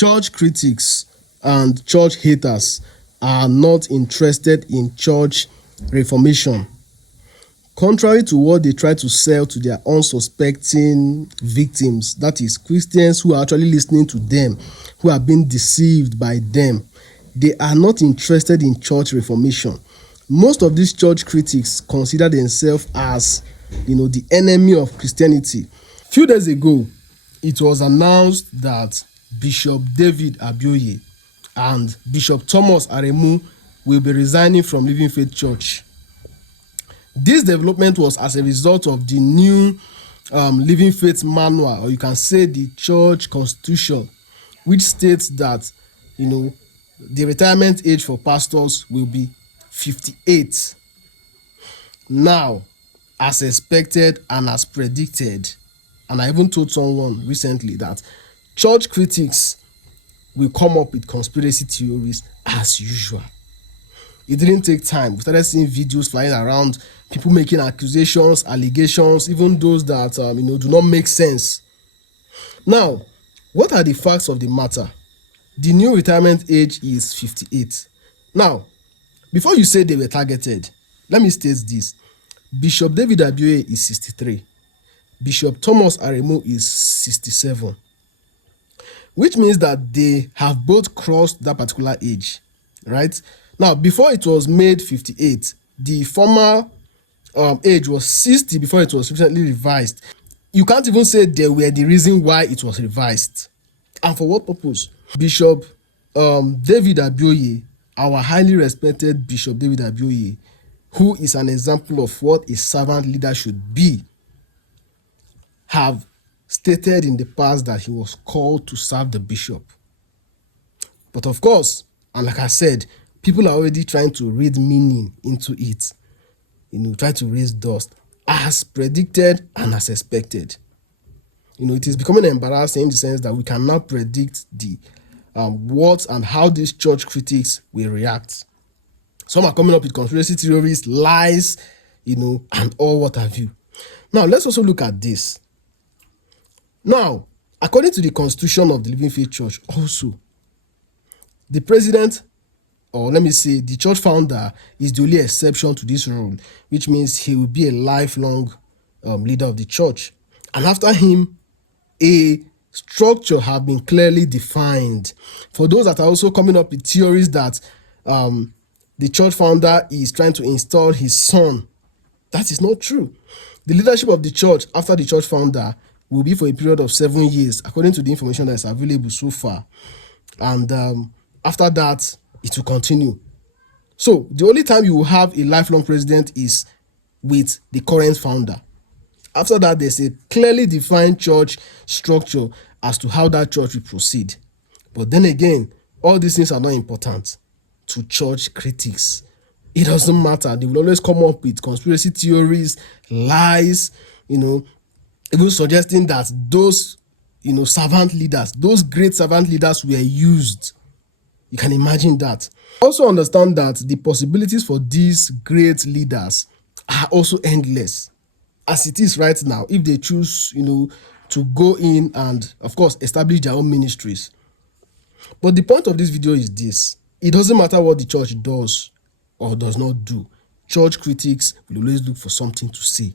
Church critics and church haters are not interested in church reformation. Contrary to what they try to sell to their unsuspecting victims, that is, Christians who are actually listening to them, who are being deceived by them, they are not interested in church reformation. Most of these church critics consider themselves as, the enemy of Christianity. A few days ago, it was announced that Bishop David Abioye and Bishop Thomas Aremu will be resigning from Living Faith Church. This development was as a result of the new Living Faith manual, or you can say the church constitution, which states that the retirement age for pastors will be 58. Now, as expected and as predicted, and I even told someone recently that church critics will come up with conspiracy theories as usual. It didn't take time. We started seeing videos flying around, people making accusations, allegations, even those that do not make sense. Now, what are the facts of the matter? The new retirement age is 58. Now, before you say they were targeted, let me state this. Bishop David Abioye is 63. Bishop Thomas Aremu is 67. Which means that they have both crossed that particular age, right? Now, before it was made 58, the former age was 60 before it was recently revised. You can't even say they were the reason why it was revised. And for what purpose? Bishop David Abioye, our highly respected Bishop David Abioye, who is an example of what a servant leader should be, have stated in the past that he was called to serve the bishop. But of course, and like I said, people are already trying to read meaning into it, try to raise dust, as predicted and as expected. It is becoming embarrassing in the sense that we cannot predict the what and how these church critics will react. Some are coming up with conspiracy theories, lies, and all what have you. Now, let's also look at this. Now, according to the constitution of the Living Faith Church, also, the president, or let me say the church founder, is the only exception to this rule, which means he will be a lifelong leader of the church. And after him, a structure have been clearly defined. For those that are also coming up with theories that the church founder is trying to install his son, that is not true. The leadership of the church after the church founder will be for a period of 7 years, according to the information that is available so far. And after that, it will continue. So the only time you will have a lifelong president is with the current founder. After that, there's a clearly defined church structure as to how that church will proceed. But then again, all these things are not important to church critics. It doesn't matter. They will always come up with conspiracy theories, lies, even suggesting that those, servant leaders, those great servant leaders were used. You can imagine that. Also understand that the possibilities for these great leaders are also endless. As it is right now, if they choose, to go in and, of course, establish their own ministries. But the point of this video is this. It doesn't matter what the church does or does not do. Church critics will always look for something to say.